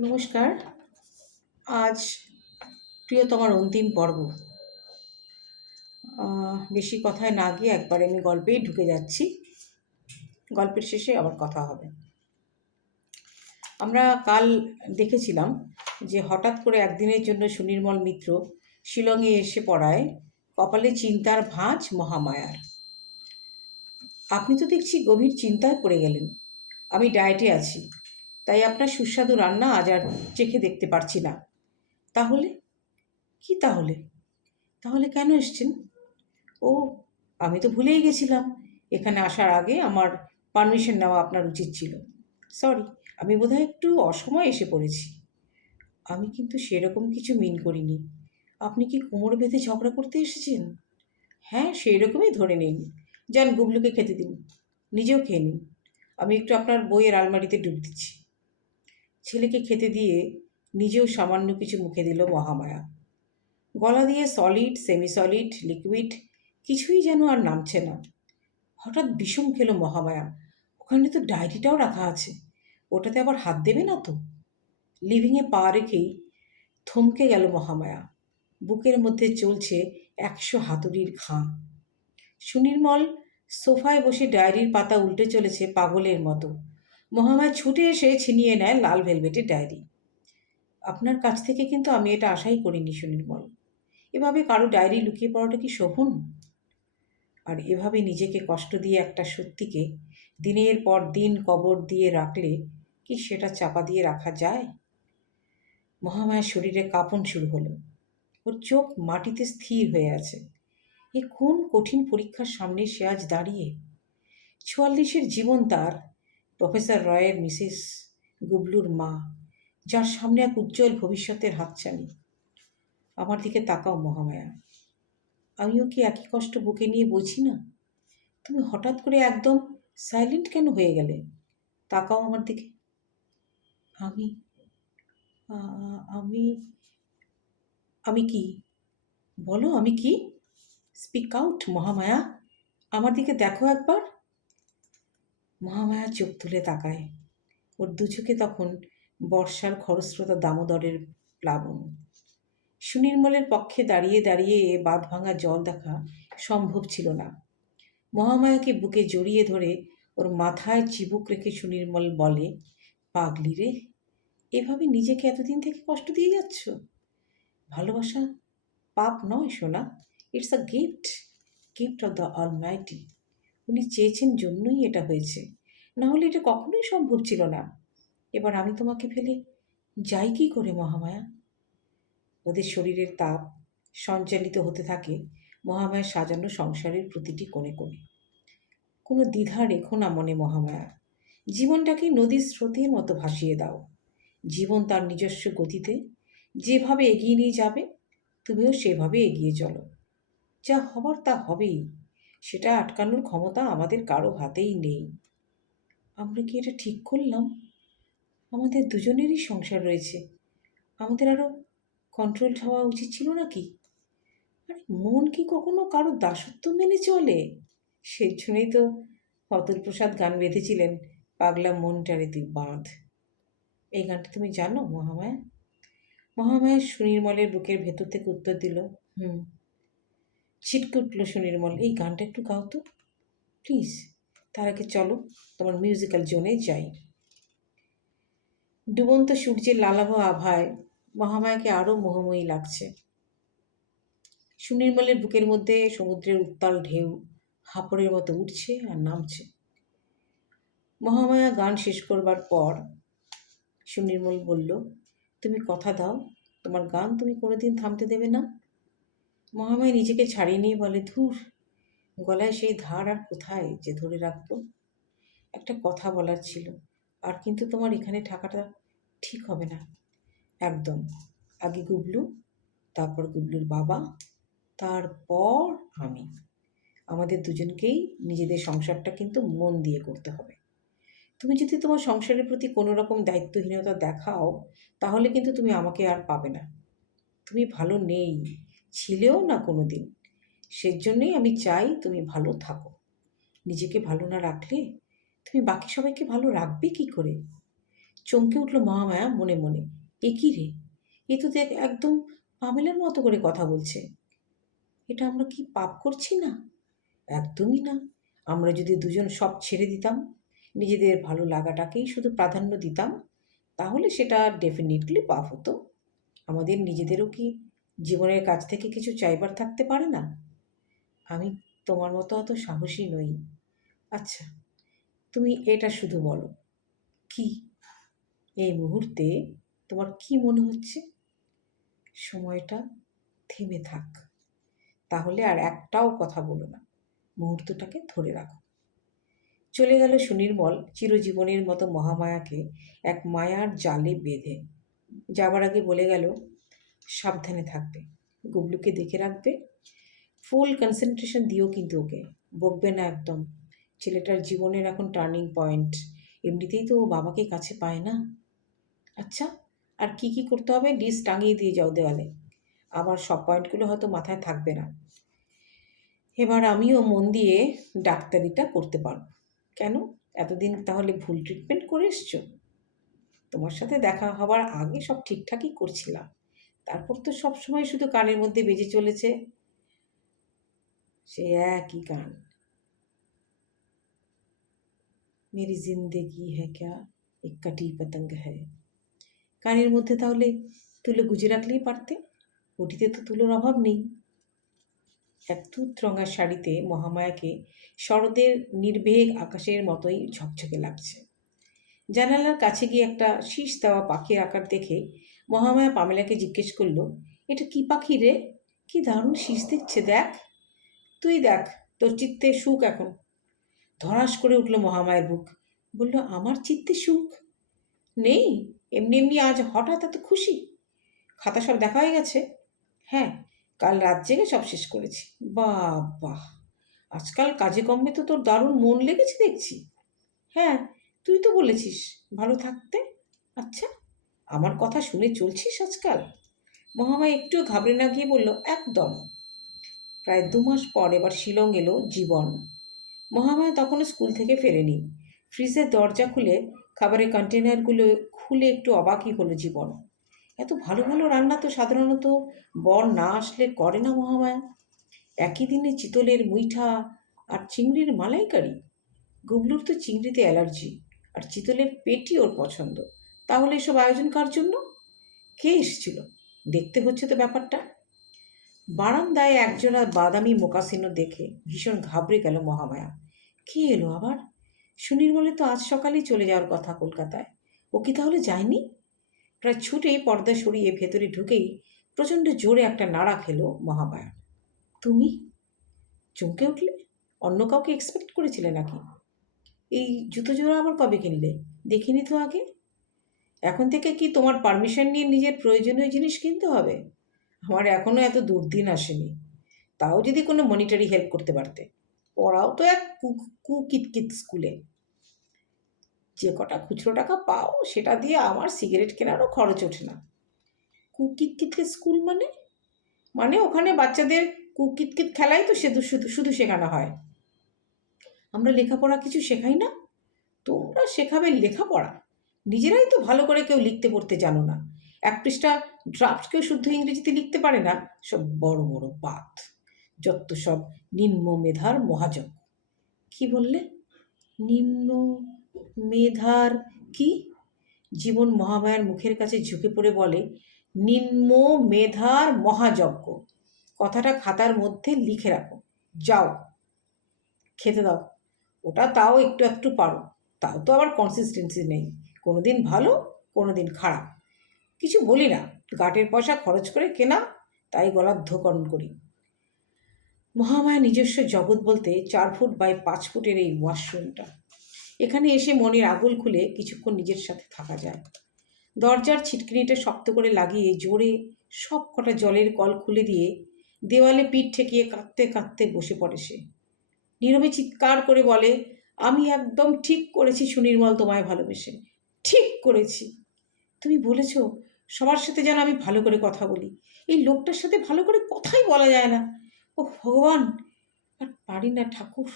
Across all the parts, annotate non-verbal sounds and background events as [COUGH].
নমস্কার। আজ প্রিয়তমার অন্তিম পর্ব। বেশি কথায় না গিয়ে একবার আমি গল্পেই ঢুকে যাচ্ছি। গল্পের শেষে আবার কথা হবে। আমরা কাল দেখেছিলাম যে হঠাৎ করে একদিনের জন্য সুনির্মল মিত্র শিলংয়ে এসে পড়ায় কপালে চিন্তার ভাঁজ মহামায়ার। আপনি তো দেখছি গভীর চিন্তায় পড়ে গেলেন। আমি ডায়েটে আছি। তাই আপনার সুস্বাদু রান্না আজ আর চেখে দেখতে পারছি না। তাহলে? কি তাহলে? তাহলে কেন এসছেন? ও, আমি তো ভুলেই গেছিলাম। এখানে আসার আগে আমার পারমিশন নেওয়া আপনার উচিত ছিল। সরি, আমি বোধহয় একটু অসময় এসে পড়েছি। আমি কিন্তু সেরকম কিছু মিন করিনি। আপনি কি কোমর বেঁধে ঝগড়া করতে এসেছেন? হ্যাঁ সেই রকমই ধরে নিন। যান, গুবলুকে খেতে দিন। নিজেও খেয়ে নিন। আমি একটু আপনার বইয়ের আলমারিতে ডুব দিচ্ছি। ছেলেকে খেতে দিয়ে নিজেও সামান্য কিছু মুখে দিল মহামায়া। গলা দিয়ে সলিড সেমি সলিড লিকুইড কিছুই যেন আর নামছে না। হঠাৎ বিষম খেলো মহামায়া। ওখানে তো ডায়েরিটাও রাখা আছে। ওটাতে আবার হাত দেবে না তো? লিভিংয়ে পা রেখেই থমকে গেল মহামায়া। বুকের মধ্যে চলছে একশো হাতুড়ির ঘা। সুনির্মল সোফায় বসে ডায়েরির পাতা উল্টে চলেছে পাগলের মতো। মহামায় ছুটে এসে ছিনিয়ে নেয় লাল ভেলভেটের ডায়েরি। আপনার কাছ থেকে কিন্তু আমি এটা আশাই করিনি সুনির্মল এভাবে কারও ডায়েরি লুকিয়ে পড়াটা কি শোভন? আর এভাবে নিজেকে কষ্ট দিয়ে একটা সত্যিকে দিনের পর দিন কবর দিয়ে রাখলে কি সেটা চাপা দিয়ে রাখা যায়? মহামায়ের শরীরে কাঁপন শুরু হলো। ওর চোখ মাটিতে স্থির হয়ে আছে। এ কোন কঠিন পরীক্ষার সামনে সে আজ দাঁড়িয়ে? চুয়াল্লিশের জীবন তার। প্রফেসর রয়ের মিসেস গুবলুর মা, যার সামনে এক উজ্জ্বল ভবিষ্যতের হাতছানি। আমার দিকে তাকাও মহামায়া। আমিও কি একই কষ্ট বুকে নিয়ে বলছি না? তুমি হঠাৎ করে একদম সাইলেন্ট কেন হয়ে গেলে? তাকাও আমার দিকে। আমি আমি আমি কি? বলো আমি কি? Speak out Mahamaya. আমার দিকে দেখো একবার। মহামায়া চোখ তুলে তাকায়। ওর দু চোখে তখন বর্ষার খরস্রোতা দামোদরের প্লাবন। সুনির্মলের পক্ষে দাঁড়িয়ে দাঁড়িয়ে বাঁধ ভাঙা জল দেখা সম্ভব ছিল না। মহামায়াকে বুকে জড়িয়ে ধরে ওর মাথায় চিবুক রেখে সুনির্মল বলে, পাগলি রে, এভাবে নিজেকে এতদিন থেকে কষ্ট দিয়ে যাচ্ছ? ভালোবাসা পাপ নয় সোনা, it's a gift gift of the Almighty. উনি চেয়েছেন জন্যই এটা হয়েছে। না হলে এটা কখনোই সম্ভব ছিল না। এবার আমি তোমাকে ফেলে, যাই কি করে মহামায়া। ওদের শরীরের তাপ সঞ্চালিত হতে থাকে মহামায়ার সাজানো সংসারের প্রতিটি কোণে কোণে। কোনো দ্বিধা রেখো না মনে মহামায়া। জীবনটাকে নদীর স্রোতের মতো ভাসিয়ে দাও। জীবন তার নিজস্ব গতিতে যেভাবে এগিয়ে নিয়ে যাবে, তুমিও সেভাবে এগিয়ে চলো। যা হবার তা হবেই। সেটা আটকানোর ক্ষমতা আমাদের কারও হাতেই নেই। আমরা কি এটা ঠিক করলাম? আমাদের দুজনেরই সংসার রয়েছে। আমাদের আরও কন্ট্রোল হওয়া উচিত ছিল নাকি? আরে, মন কি কখনো কারও দাসত্ব মেনে চলে? সেই জন্যই তো অতুল প্রসাদ গান বেঁধেছিলেন পাগলা মনটারে তুই বাঁধ। এই গানটা তুমি জানো, মহামায়া? মহামায়া সুনির্মলের বুকের ভেতর থেকে উত্তর দিল, হুম। ছিটকে উঠল সুনির্মল এই গানটা একটু গাও তো প্লিজ তার আগে চলো, তোমার মিউজিক্যাল জোনে যাই। ডুবন্ত সূর্যের লালাভ আভায়, মহামায়াকে আরও মোহময়ী লাগছে। সুনির্মলের বুকের মধ্যে সমুদ্রের উত্তাল ঢেউ, হাপড়ের মতো উঠছে আর নামছে। মহামায়া গান শেষ করবার পর সুনির্মল বলল, তুমি কথা দাও, তোমার গান তুমি কোনোদিন থামতে দেবে না? মহামায়া নিজেকে ছাড়িয়ে নিয়ে বলে, ধুর, গলায় সেই ধার আর কোথায় যে ধরে রাখব? একটা কথা বলার ছিল, আর কিন্তু তোমার এখানে থাকাটা ঠিক হবে না। একদম। আগে গুবলু, তারপর গুবলুর বাবা, তারপর আমি। আমাদের দুজনকেই নিজেদের সংসারটা কিন্তু মন দিয়ে করতে হবে। তুমি যদি তোমার সংসারের প্রতি কোনো রকম দায়িত্বহীনতা দেখাও, তাহলে কিন্তু তুমি আমাকে আর পাবে না। তুমি ভালো নেই। ছিলেও না কোনো দিন সেজন্যই আমি চাই তুমি ভালো থাকো। নিজেকে ভালো না রাখলে তুমি বাকি সবাইকে ভালো রাখবে কি করে? চমকে উঠল মহামায়া মনে মনে। এ কি রে? এ তো দেখ একদম পামেলের মতো করে কথা বলছে। এটা আমরা কি পাপ করছি না? একদমই না। আমরা যদি দুজন সব ছেড়ে দিতাম, নিজেদের ভালো লাগাটাকেই শুধু প্রাধান্য দিতাম, তাহলে সেটা ডেফিনেটলি পাপ হতো। আমাদের নিজেদেরও কি জীবনের কাছ থেকে কিছু চাইবার থাকতে পারে না? আমি তোমার মতো অত সাহসী নই। আচ্ছা তুমি এটা শুধু বলো, কি এই মুহূর্তে তোমার কি মনে হচ্ছে? সময়টা থেমে থাক, তাহলে আর একটাও কথা বলো না, মুহূর্তটাকে ধরে রাখো। চলে গেল সুনির্মল চিরজীবনের মতো মহামায়াকে এক মায়ার জালে বেঁধে। যাবার আগে বলে গেল সাবধানে থাকবে। গুবলুকে দেখে রাখবে। ফুল কনসেন্ট্রেশন দিও কিন্তু ওকে। বকবে না একদম। ছেলেটার জীবনের এখন টার্নিং পয়েন্ট এমনিতেই তো ও বাবাকে কাছে পায় না। আচ্ছা আর কি কি করতে হবে? লিস্ট টাঙিয়ে দিয়ে যাও দেওয়ালে। আবার সব পয়েন্টগুলো হয়তো মাথায় থাকবে না। এবার আমিও মন দিয়ে ডাক্তারিটা করতে পারব। কেন? এতদিন তাহলে ভুল ট্রিটমেন্ট করে এসছো? তোমার সাথে দেখা হবার আগে সব ঠিকঠাকই করছিলাম। তারপর তো সব সময় শুধু কানের মধ্যে বেজে চলেছে। সে একই গান মেরি জিন্দেগি হ্যাঁ ক্যা? এক কাটি পতঙ্গ হ্যায় কানের মধ্যে তাহলে তুলে গুজে রাখলেই পারতে? ওটিতে তো তুলোর অভাব নেই। এক তুত রঙা শাড়িতে মহামায়াকে শরতের নির্ভেগ আকাশের মতোই ঝকঝকে লাগছে। জানালার কাছে গিয়ে একটা শীষ দেওয়া পাখির আকার দেখে মহামায়া পামেলাকে জিজ্ঞেস করল, এটা কি পাখি রে? কি দারুণ শীষ দিচ্ছে, দেখ। তুই দেখ, তোর চিত্তে সুখ এখন। ধরাস করে উঠল মহামায়ের বুক। বলল, আমার চিত্তে সুখ? নেই, এমনি এমনি আজ হঠাৎ এত খুশি? খাতা সব দেখা হয়ে গেছে? হ্যাঁ কাল রাত জেগে সব শেষ করেছি। বাহ আজকাল কাজে কর্মে তো তোর দারুণ মন লেগেছে দেখছি। হ্যাঁ তুই তো বলেছিস, ভালো থাকতে? আচ্ছা আমার কথা শুনে চলছিস আজকাল? মহামায় একটু ঘাবড়ে না গিয়ে বলল, একদম। প্রায় দু মাস পর এবার শিলং এলো জীবন। মহামায়া তখনও স্কুল থেকে ফেরেনি। ফ্রিজের দরজা খুলে খাবারের কন্টেনারগুলো খুলে একটু অবাকই হলো জীবন। এত ভালো ভালো রান্না তো সাধারণত বর না আসলে করে না মহামায়া একই দিনে চিতলের মুইঠা আর চিংড়ির মালাইকারি। গুবলুর তো চিংড়িতে অ্যালার্জি, আর চিতলের পেটি ওর পছন্দ। তাহলে এসব আয়োজন কার জন্য? কে এসেছিল? দেখতে হচ্ছে তো ব্যাপারটা। বারান্দায় একজোড়া বাদামি মোকাসিনো দেখে ভীষণ ঘাবড়ে গেল মহামায়া। কে এলো আবার? সুনির্মলে তো আজ সকালেই চলে যাওয়ার কথা কলকাতায়। ও কি তাহলে যায়নি? প্রায় ছুটেই পর্দা সরিয়ে ভেতরে ঢুকেই প্রচণ্ড জোরে একটা নাড়া খেলো মহামায়া। তুমি? চমকে উঠলে? অন্য কাউকে এক্সপেক্ট করেছিলে নাকি? এই জুতো জোড়া আবার কবে কিনলে? দেখিনি তো আগে। এখন থেকে কি তোমার পারমিশন নিয়ে নিজের প্রয়োজনীয় জিনিস কিনতে হবে? আমার এখনও এত দুর্দিন আসেনি। তাও যদি কোনো মনিটারি হেল্প করতে পারতে। পড়াও তো এক কুকিতকিত স্কুলে যে কটা খুচরো টাকা পাও, সেটা দিয়ে আমার সিগারেট কেনারও খরচ ওঠে না। কুকিতকিত স্কুল মানে? মানে ওখানে বাচ্চাদের কুকিতকিত খেলাই তো শুধু শুধু শুধু শেখানো হয়। আমরা লেখাপড়া কিছু শেখাই না? তোমরা শেখাবে লেখাপড়া। নিজেরাই তো ভালো করে কেউ লিখতে পড়তে জানো না। এক পৃষ্ঠা ড্রাফট কেউ শুদ্ধ ইংরেজিতে লিখতে পারে না, সব বড় বড় পাত, যত সব নিম্ন মেধার মহাজক কি বললে? নিম্ন মেধার কি? জীবন মহামায়ার মুখের কাছে ঝুঁকে পড়ে বলে, নিম্ন মেধার মহাযজ্ঞ। কথাটা খাতার মধ্যে লিখে রাখো। যাও। খেতে দাও। ওটা তাও একটু একটু পারো। তাও তো আবার কনসিস্টেন্সি নেই। কোনো দিন ভালো কোনো দিন খারাপ। কিছু বলি না, গাটের পয়সা খরচ করে কেনা, তাই গলার ধোকরণ করি। মহামায়া নিজস্ব জগৎ বলতে চার ফুট বাই পাঁচ ফুটের এই ওয়াশরুমটা এখানে এসে মনের আগুল খুলে কিছুক্ষণ নিজের সাথে থাকা যায়। দরজার ছিটকিনিটা শক্ত করে লাগিয়ে জোরে সব কটা জলের কল খুলে দিয়ে দেওয়ালে পিঠ ঠেকিয়ে কাঁদতে কাঁদতে বসে পড়ে সে। নীরবে চিৎকার করে বলে, আমি একদম ঠিক করেছি সুনির্মল তোমায় ভালোবেসে। ঠিক করেছি। তুমি বলেছ, সবার সাথে যেন আমি ভালো করে কথা বলি। এই লোকটার সাথে ভালো করে কথাই বলা যায় না। ও ভগবান, আর পারি না ঠাকুর,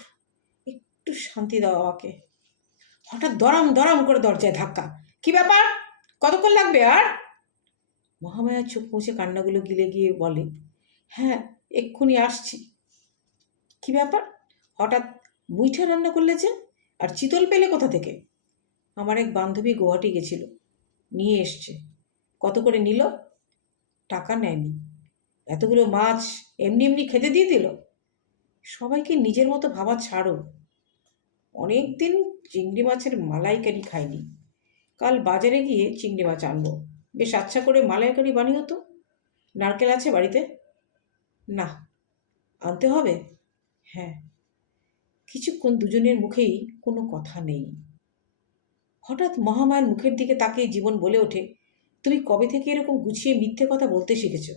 একটু শান্তি দাও আমাকে। হঠাৎ দরাম দরাম করে দরজায় ধাক্কা। কি ব্যাপার? কতক্ষণ লাগবে আর? মহামায়া চোখ মুছে কান্নাগুলো গিলে গিয়ে বলে হ্যাঁ এক্ষুনি আসছি। কি ব্যাপার? হঠাৎ মুইঠা রান্না করলে যে আর চিতল পেলে কোথা থেকে? আমার এক বান্ধবী গুয়াহাটি গেছিল। নিয়ে এসছে। কত করে নিল? টাকা নেয়নি। এতগুলো মাছ এমনি এমনি খেতে দিয়ে দিল? সবাইকে নিজের মতো ভাবা ছাড়ো। অনেক দিন চিংড়ি মাছের মালাইকারি খাইনি। কাল বাজারে গিয়ে চিংড়ি মাছ আনব। বেশ আচ্ছা করে মালাইকারি বানিয়ে তো। নারকেল আছে বাড়িতে? না। আনতে হবে? হ্যাঁ। কিছুক্ষণ দুজনের মুখেই কোনো কথা নেই। হঠাৎ মহামায়ের মুখের দিকে তাকিয়ে জীবন বলে ওঠে, তুমি কবে থেকে এরকম গুছিয়ে মিথ্যে কথা বলতে শিখেছ?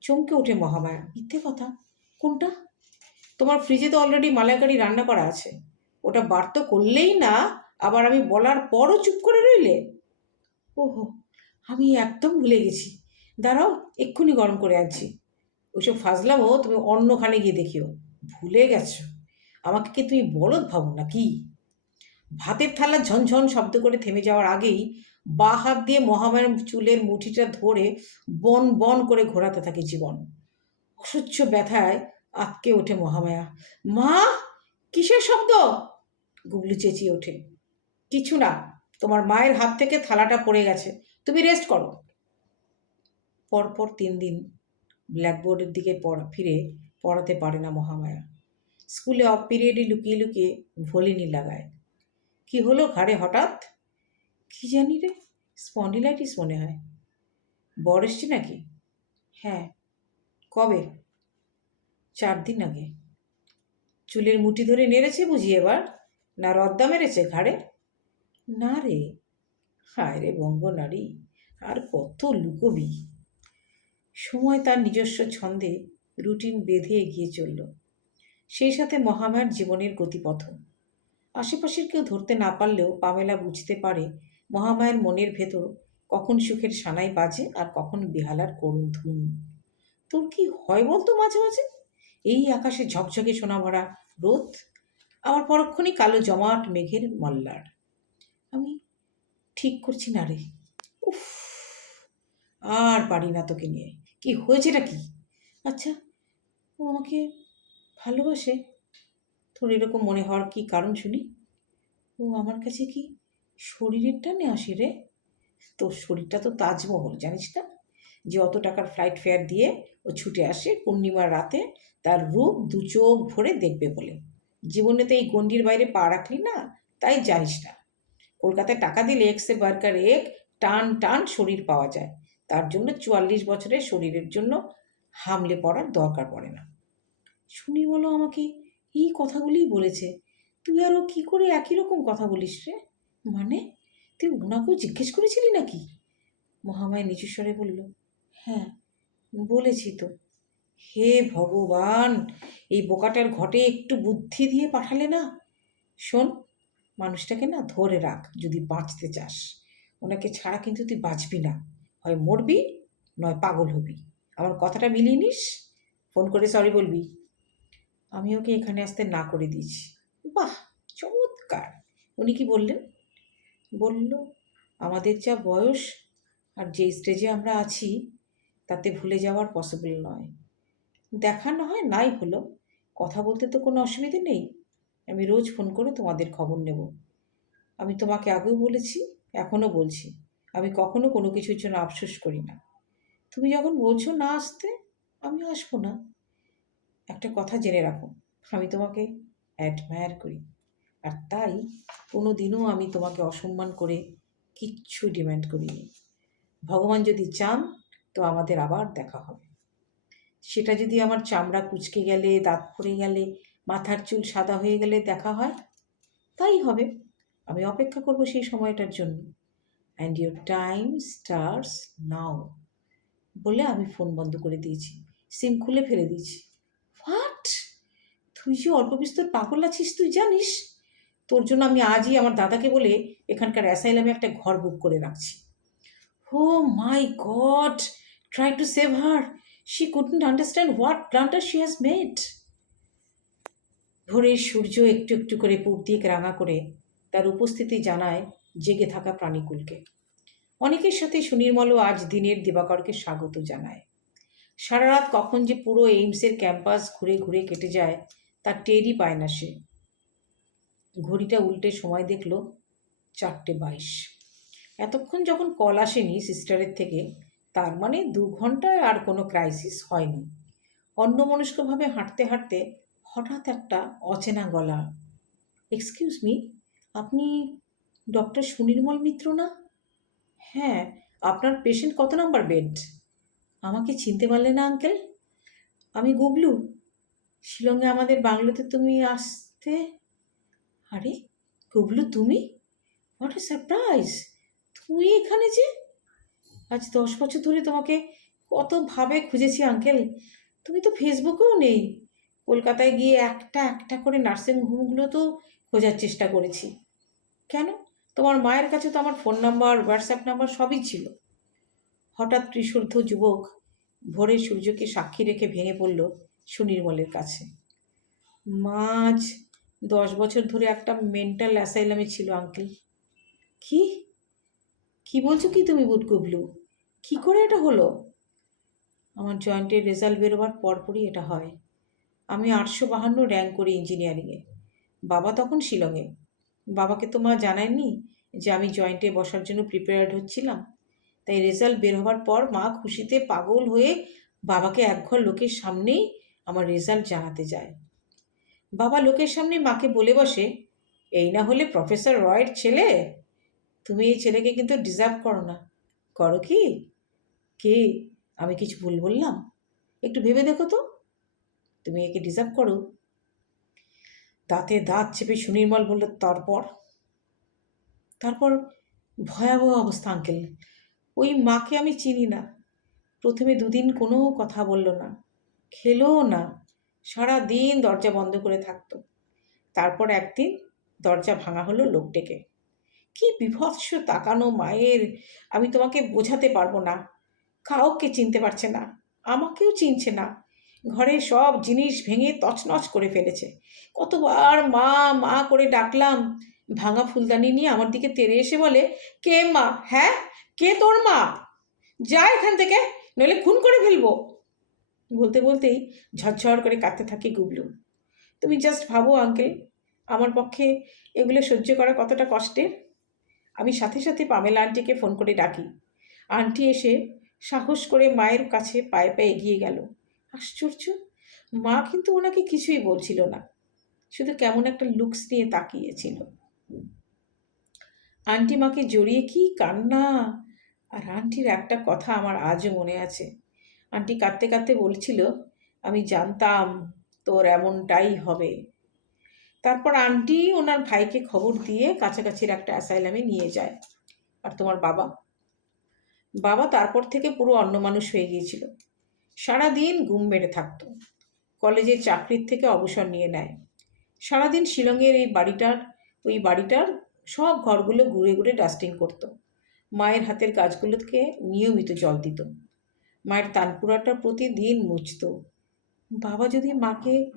চমকে ওঠে মহামায়া, মিথ্যে কথা? কোনটা? তোমার ফ্রিজে তো অলরেডি মালাইকারি রান্না করা আছে। ওটা বার তো করলেই না, আবার আমি বলার পরও চুপ করে রইলে? ওহো, আমি একদম ভুলে গেছি। দাঁড়াও, এক্ষুনি গরম করে আনছি। ওইসব ফাজলামও তুমি অন্যখানে গিয়ে দেখিও। ভুলে গেছো। আমাকে কি তুমি বলদ ভাবো না কি ভাতের থালা ঝনঝন শব্দ করে থেমে যাওয়ার আগেই বা হাত দিয়ে মহামায়ের চুলের মুঠিটা ধরে বন বন করে ঘোরাতে থাকে জীবন। অসহ্য ব্যথায় আটকে ওঠে মহামায়া। মা, কিসের শব্দ? গুগলু চেঁচিয়ে ওঠে। কিছু না, তোমার মায়ের হাত থেকে থালাটা পড়ে গেছে, তুমি রেস্ট করো। পরপর তিন দিন ব্ল্যাকবোর্ডের দিকে পড়া, ফিরে পড়াতে পারে না মহামায়া। স্কুলে অফ পিরিয়ডে লুকিয়ে লুকিয়ে ভলিনি লাগায়। কি হলো ঘাড়ে হঠাৎ? কি জানি রে, স্পন্ডিলাইটিস মনে হয়। বর এসছে নাকি? হ্যাঁ। কবে? চার দিন আগে। চুলের মুঠি ধরে নেড়েছে বুঝি এবার? না রদ্দা মেরেছে ঘাড়ে? না রে। হায় রে বঙ্গ নারী, আর কত লুকোবি। সময় তার নিজস্ব ছন্দে রুটিন বেঁধে এগিয়ে চলল। সেই সাথে মহামায়ার জীবনের গতিপথ আশেপাশের কেউ ধরতে না পারলেও পামেলা বুঝতে পারে মহামায়ের মনের ভেতর কখন সুখের সানাই বাজে আর কখন বেহালার করুণ ধুম। তোর কি হয় বলতো মাঝে মাঝে? এই আকাশে ঝকঝকে সোনা ভরা রোদ আমার পরক্ষণে কালো জমাট মেঘের মল্লার। আমি ঠিক করছি না রে। উফ, আর পারি না তোকে নিয়ে। কি হয়েছেটা কি? আচ্ছা ও আমাকে ভালোবাসে। তোর এরকম মনে হওয়ার কি কারণ শুনি? ও আমার কাছে কি শরীরের টানে আসে রে? তোর শরীরটা তো তাজমহল, জানিস না যে অত টাকার ফ্লাইট ফেয়ার দিয়ে ও ছুটে আসে পূর্ণিমার রাতে, তার রূপ দু চোখ ভরে দেখবে বলে। জীবনে তো এই গণ্ডির বাইরে পা রাখলি না, তাই জানিস না। কলকাতায় টাকা দিলে এক্সে বার্কার এক টান টান শরীর পাওয়া যায়। তার জন্য চুয়াল্লিশ বছরের শরীরের জন্য হামলে পড়ার দরকার পড়ে না। শুনি বলো আমাকে এই কথাগুলিই বলেছে। তুই আরও কি করে একই রকম কথা বলিস রে? মানে তুই ওনাকেও জিজ্ঞেস করেছিলি নাকি? মহামায় নিচু স্বরে বলল হ্যাঁ বলেছি তো। হে ভগবান, এই বোকাটার ঘটে একটু বুদ্ধি দিয়ে পাঠালে না? শোন, মানুষটাকে না ধরে রাখ যদি বাঁচতে চাস। ওনাকে ছাড়া কিন্তু তুই বাঁচবি না। হয় মরবি, নয় পাগল হবি। আমার কথাটা মিলিয়ে নিস? ফোন করে সরি বলবি। আমি ওকে এখানে আসতে না করে দিয়েছি। বাহ, চমৎকার। উনি কি বললেন? বলল, আমাদের যা বয়স আর যে স্টেজে আমরা আছি, তাতে ভুলে যাওয়ার পসিবল নয়। দেখা না হয় নাই হলো। কথা বলতে তো কোনো অসুবিধে নেই। আমি রোজ ফোন করে তোমাদের খবর নেব। আমি তোমাকে আগেও বলেছি, এখনও বলছি। আমি কখনো কোনো কিছুর জন্য আফসোস করি না। তুমি যখন বলছো না আসতে, আমি আসব না। একটা কথা জেনে রাখো। আমি তোমাকে অ্যাডমায়ার করি। আর তাই কোনো দিনও আমি তোমাকে অসম্মান করে কিচ্ছু ডিম্যান্ড করিনি। ভগবান যদি চান, তো আমাদের আবার দেখা হবে। সেটা যদি আমার চামড়া কুচকে গেলে, দাঁত পড়ে গেলে, মাথার চুল সাদা হয়ে গেলে দেখা হয়, তাই হবে। আমি অপেক্ষা করব সেই সময়টার জন্য। And your time starts now বলে আমি ফোন বন্ধ করে দিয়েছি। সিম খুলে ফেলে দিয়েছি। হোয়াট তুই যে অল্প বিস্তর পাগল আছিস তুই জানিস? তোর জন্য আমি আজই আমার দাদাকে বলে এখানকার অ্যাসাইলামে একটা ঘর বুক করে রাখছি। হো my God try to save her she couldn't understand what planter she has made ভোরের সূর্য একটু একটু করে পূব দিক রাঙা করে তার উপস্থিতি জানায় জেগে থাকা প্রাণীকুলকে। অনেকের সাথে সুনির্মলও আজ দিনের দিবাকরকে স্বাগত জানায়। সারা রাত কখন যে পুরো এইমসের ক্যাম্পাস ঘুরে ঘুরে কেটে যায়, তার টেরই পায় না সে। ঘড়িটা উল্টে সময় দেখল চারটে বাইশ। এতক্ষণ যখন কল আসেনি সিস্টারের থেকে, তার মানে দু ঘন্টায় আর কোনো ক্রাইসিস হয়নি। অন্যমনস্কভাবে হাঁটতে হাঁটতে হঠাৎ একটা অচেনা গলা, এক্সকিউজ মি, আপনি ডক্টর সুনির্মল মিত্র না? হ্যাঁ আপনার পেশেন্ট কত নম্বর বেড? আমাকে চিনতে পারলে না আঙ্কেল আমি গুবলু শিলংয়ে আমাদের বাংলোতে তুমি আসতে? আরে গুবলু তুমি? হোয়াট এ সারপ্রাইজ তুমি এখানে যে? আজ দশ বছর ধরে তোমাকে কতভাবে খুঁজেছি আঙ্কেল তুমি তো ফেসবুকেও নেই। কলকাতায় গিয়ে একটা একটা করে নার্সিং হোমগুলো তো খোঁজার চেষ্টা করেছি। কেন? তোমার মায়ের কাছে তো আমার ফোন নাম্বার হোয়াটসঅ্যাপ নাম্বার সবই ছিল। হঠাৎ ত্রিশুর্ধ যুবক ভোরের সূর্যকে সাক্ষী রেখে ভেঙে পড়ল সুনির্মলের কাছে। মাঝ দশ বছর ধরে একটা মেন্টাল অ্যাসাইলামে ছিল আঙ্কেল কি? কি বলছো কি তুমি বুটকুবলু কি করে এটা হলো? আমার জয়েন্টের রেজাল্ট বেরোবার পরপরই এটা হয়। আমি আটশো বাহান্ন র্যাঙ্ক করি ইঞ্জিনিয়ারিংয়ে বাবা তখন শিলংয়ে বাবাকে তো মা জানায়নি যে আমি জয়েন্টে বসার জন্য প্রিপেয়ার্ড হচ্ছিলাম। তাই রেজাল্ট বের হওয়ার পর মা খুশিতে পাগল হয়ে বাবাকে একঘর লোকের সামনেই আমার রেজাল্ট জানাতে যায়। বাবা লোকের সামনে মাকে বলে বসে, এই না হলে প্রফেসর রয়ের ছেলে? তুমি এই ছেলেকে কিন্তু ডিজার্ভ করো না। করো কি? কে? আমি কিছু ভুল বললাম? একটু ভেবে দেখো তো। তুমি একে ডিজার্ভ করো। দাঁতে দাঁত চেপে সুনির্মল বলল, তারপর? তারপর ভয়াবহ অবস্থা আঙ্কেল ওই মাকে আমি চিনি না। প্রথমে দুদিন কোনো কথা বলল না। খেলোও না। সারা দিন দরজা বন্ধ করে থাকতো। তারপর একদিন দরজা ভাঙা হলো লোক ডেকে। কি বিভৎস তাকানো মায়ের, আমি তোমাকে বোঝাতে পারব না। কাউকে চিনতে পারছে না। আমাকেও চিনছে না। ঘরে সব জিনিস ভেঙে তছনছ করে ফেলেছে। কতবার মা মা করে ডাকলাম, ভাঙা ফুলদানি নিয়ে আমার দিকে তেড়ে এসে বলে, কে মা? হ্যাঁ? কে তোর মা? যা এখান থেকে, নইলে খুন করে ফেলব। বলতে বলতেই ঝরঝর করে কাঁদতে থাকে গুবলু। তুমি জাস্ট ভাবো আঙ্কেল আমার পক্ষে এগুলো সহ্য করা কতটা কষ্টের? আমি সাথে সাথে পামেলা আন্টিকে ফোন করে ডাকি। আন্টি এসে সাহস করে মায়ের কাছে পায়ে পায়ে এগিয়ে গেল। আশ্চর্য, মা কিন্তু ওনাকে কিছুই বলছিল না। শুধু কেমন একটা লুকস নিয়ে তাকিয়েছিল। আন্টি মাকে জড়িয়ে কি কান্না আর আন্টির একটা কথা আমার আজও মনে আছে। আন্টি কাঁদতে কাঁদতে বলছিল, আমি জানতাম তোর এমনটাই হবে। তারপর আন্টি ওনার ভাইকে খবর দিয়ে কাছাকাছির একটা অ্যাসাইলামে নিয়ে যায়, আর তোমার বাবা? বাবা তারপর থেকে পুরো অন্য মানুষ হয়ে গিয়েছিল। সারাদিন ঘুম মেরে থাকতো, কলেজের চাকরির থেকে অবসর নিয়ে নেয়। সারাদিন শিলংয়ের এই বাড়িটার, ওই বাড়িটার সব ঘরগুলো ঘুরে ঘুরে ডাস্টিং করতো। মায়ের হাতের কাজগুলোকে নিয়মিত জল দিত। মায়ের তানপুরাটা প্রতিদিন মুছতো। বাবা যদি মাকে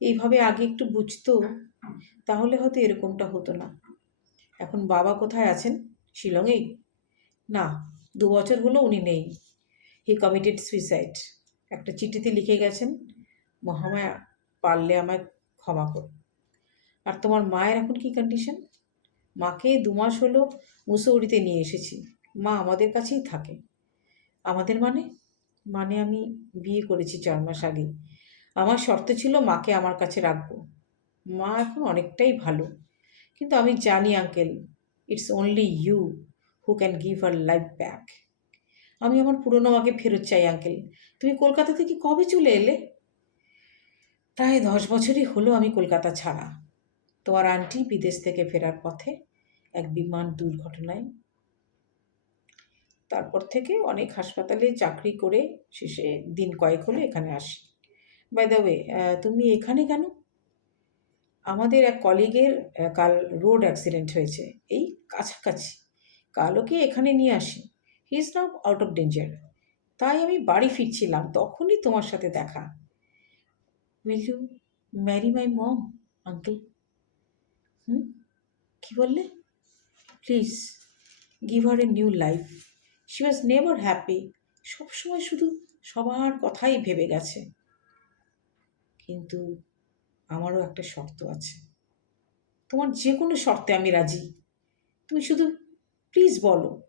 এইভাবে আগে একটু বুঝতো, তাহলে হয়তো এরকমটা হতো না। এখন বাবা কোথায় আছেন? শিলংয়েই? না, দু বছর হলো উনি নেই। হি কমিটেড সুইসাইড একটা চিঠিতে লিখে গেছেন, মহামায়া, পারলে আমায় ক্ষমা করো। আর তোমার মায়ের এখন কি কন্ডিশন মাকে দু মাস হলো মুসৌরিতে নিয়ে এসেছি। মা আমাদের কাছেই থাকে। আমাদের মানে? মানে আমি বিয়ে করেছি চার মাস আগে। আমার শর্ত ছিল মাকে আমার কাছে রাখব। মা এখন অনেকটাই ভালো। কিন্তু আমি জানি, uncle it's only you who can give her life back আমি আমার পুরনো মাকে ফেরত চাই, আঙ্কেল। তুমি কলকাতা থেকে কবে চলে এলে? প্রায় দশ বছরই হলো আমি কলকাতা ছাড়া। তোমার আন্টি বিদেশ থেকে ফেরার পথে এক বিমান দুর্ঘটনায়। তারপর থেকে অনেক হাসপাতালে চাকরি করে শেষে দিন কয়েক হলো এখানে আসি। বাই দ্য ওয়ে তুমি এখানে কেন? আমাদের এক কলিগের কাল রোড অ্যাক্সিডেন্ট হয়েছে। এই কাছাকাছি। কাল ওকে এখানে নিয়ে আসি। He is now out of danger তাই আমি বাড়ি ফিরছিলাম। তখনই তোমার সাথে দেখা। Will you marry my mom uncle hmm? কী বললে? Please give her a new life she was never happy সবসময় শুধু সবার কথাই ভেবে গেছে। কিন্তু আমারও একটা শর্ত আছে। তোমার যে কোনো শর্তে আমি রাজি। তুমি শুধু প্লিজ বলো।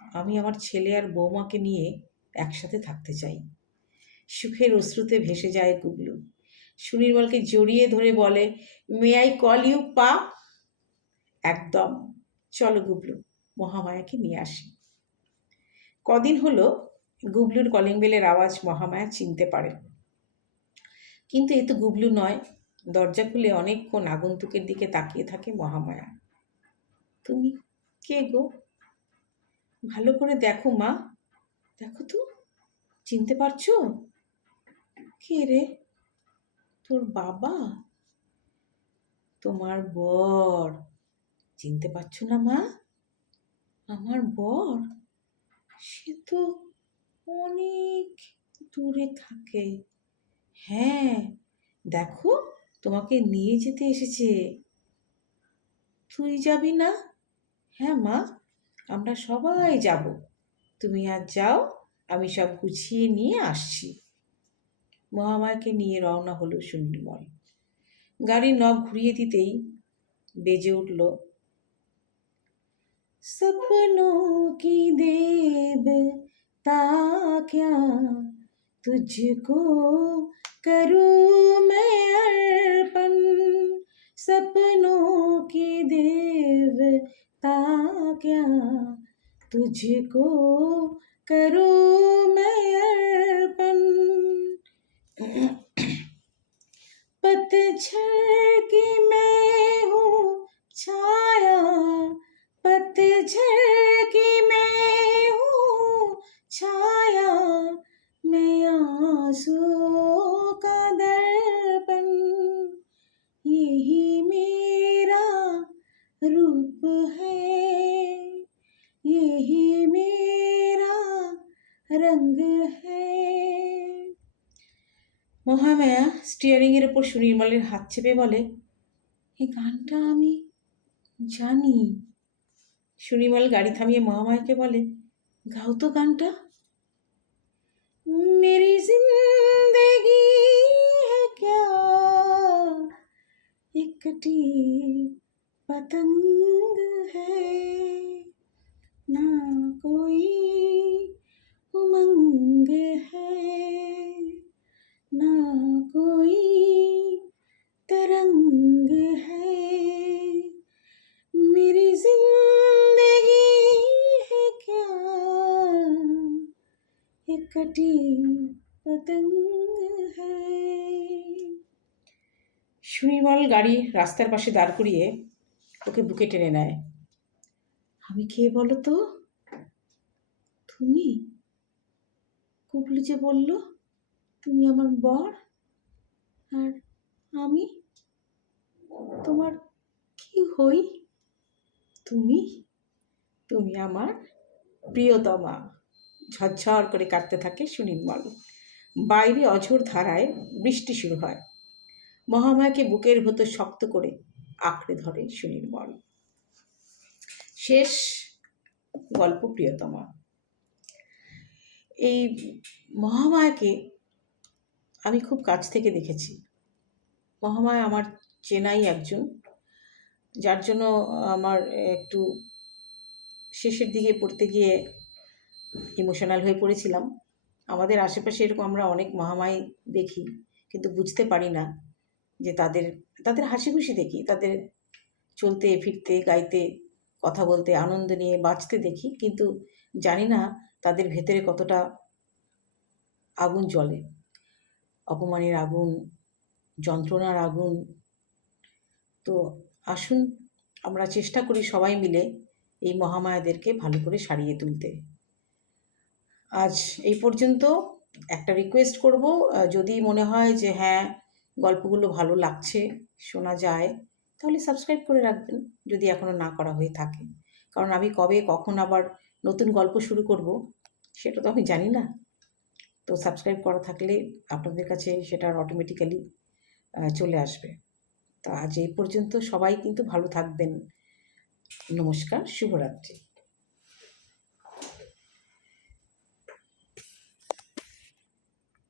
আমি আমার ছেলে আর বৌমাকে নিয়ে একসাথে থাকতে চাই। সুখের অশ্রুতে ভেসে যায় গুবলু সুনির্মলকে জড়িয়ে ধরে বলে মে আই কল ইউ পা একদম চলো গুবলু, মহামায়াকে নিয়ে আসি। কদিন হলো গুবলুর কলিং বেলের আওয়াজ মহামায়া চিনতে পারে। কিন্তু এ তো গুবলু নয়, দরজা খুলে অনেকক্ষণ আগন্তুকের দিকে তাকিয়ে থাকে মহামায়া। তুমি কে গো? ভালো করে দেখো মা। দেখো তো, চিনতে পারছ? কে রে? তোর বাবা? তোমার বর। চিনতে পারছ না মা? আমার বর, সে তো অনেক দূরে থাকে। হ্যাঁ দেখো, তোমাকে নিয়ে যেতে এসেছে। তুই যাবি না? হ্যাঁ মা, আমরা সবাই যাব। তুমি আর যাও, আমি সব গুছিয়ে নিয়ে আসছি। মহামায়াকে নিয়ে রওনা হলো সুনির্মল। গাড়ির নখ ঘুরিয়ে দিতেই বেজে উঠল सपनों की देवता क्या तुझको करूँ मैं अर्पण। सपनों की देवता क्या तुझको करूँ मैं अर्पण। [CLEARS THROAT] पतझड़ की मैं हूँ মহামায়া স্টিয়ারিংয়ের ওপর সুনির্মলের হাত চেপে বলে এই গানটা আমি জানি। সুনির্মল গাড়ি থামিয়ে মহামায়াকে বলে, গাও তো গানটা। গাড়ি রাস্তার পাশে দাঁড় করিয়ে ওকে বুকে টেনে নেয়। আমি কে বলো তো? তুমি? কুবলু যে বলল, তুমি আমার বর? আর আমি? তোমার কি হই? তুমি? তুমি আমার প্রিয়তমা। ঝরঝর করে কাটতে থাকে সুনির্মল বাইরে অঝোর ধারায় বৃষ্টি শুরু হয়। মহামায়াকে বুকের ভেতর শক্ত করে আঁকড়ে ধরে সুনির্মল শেষ গল্প প্রিয়তমা। এই মহামায়াকে আমি খুব কাছ থেকে দেখেছি। মহামায়া আমার চেনাই একজন, যার জন্য আমার একটু শেষের দিকে পড়তে গিয়ে ইমোশনাল হয়ে পড়েছিলাম। আমাদের আশেপাশে এরকম আমরা অনেক মহামায় দেখি, কিন্তু বুঝতে পারি না যে তাদের তাদের হাসি খুশি দেখি, তাদের চলতে, ফিরতে, গাইতে, কথা বলতে, আনন্দ নিয়ে বাঁচতে দেখি, কিন্তু জানি না তাদের ভেতরে কতটা আগুন জ্বলে। অপমানের আগুন, যন্ত্রণার আগুন। তো আসুন আমরা চেষ্টা করি সবাই মিলে এই মহামায়াদেরকে ভালো করে সারিয়ে তুলতে। আজ এই পর্যন্ত একটা রিকোয়েস্ট করব যদি মনে হয় যে হ্যাঁ গল্পগুলো ভালো লাগছে, শোনা যায়, তাহলে সাবস্ক্রাইব করে রাখবেন যদি এখনও না করা হয়ে থাকে। কারণ আমি কবে কখন আবার নতুন গল্প শুরু করব, সেটা তো আমি জানি না। তো সাবস্ক্রাইব করা থাকলে আপনাদের কাছে সেটা অটোমেটিক্যালি চলে আসবে। তো আজ এই পর্যন্ত সবাই কিন্তু ভালো থাকবেন। নমস্কার, শুভরাত্রি।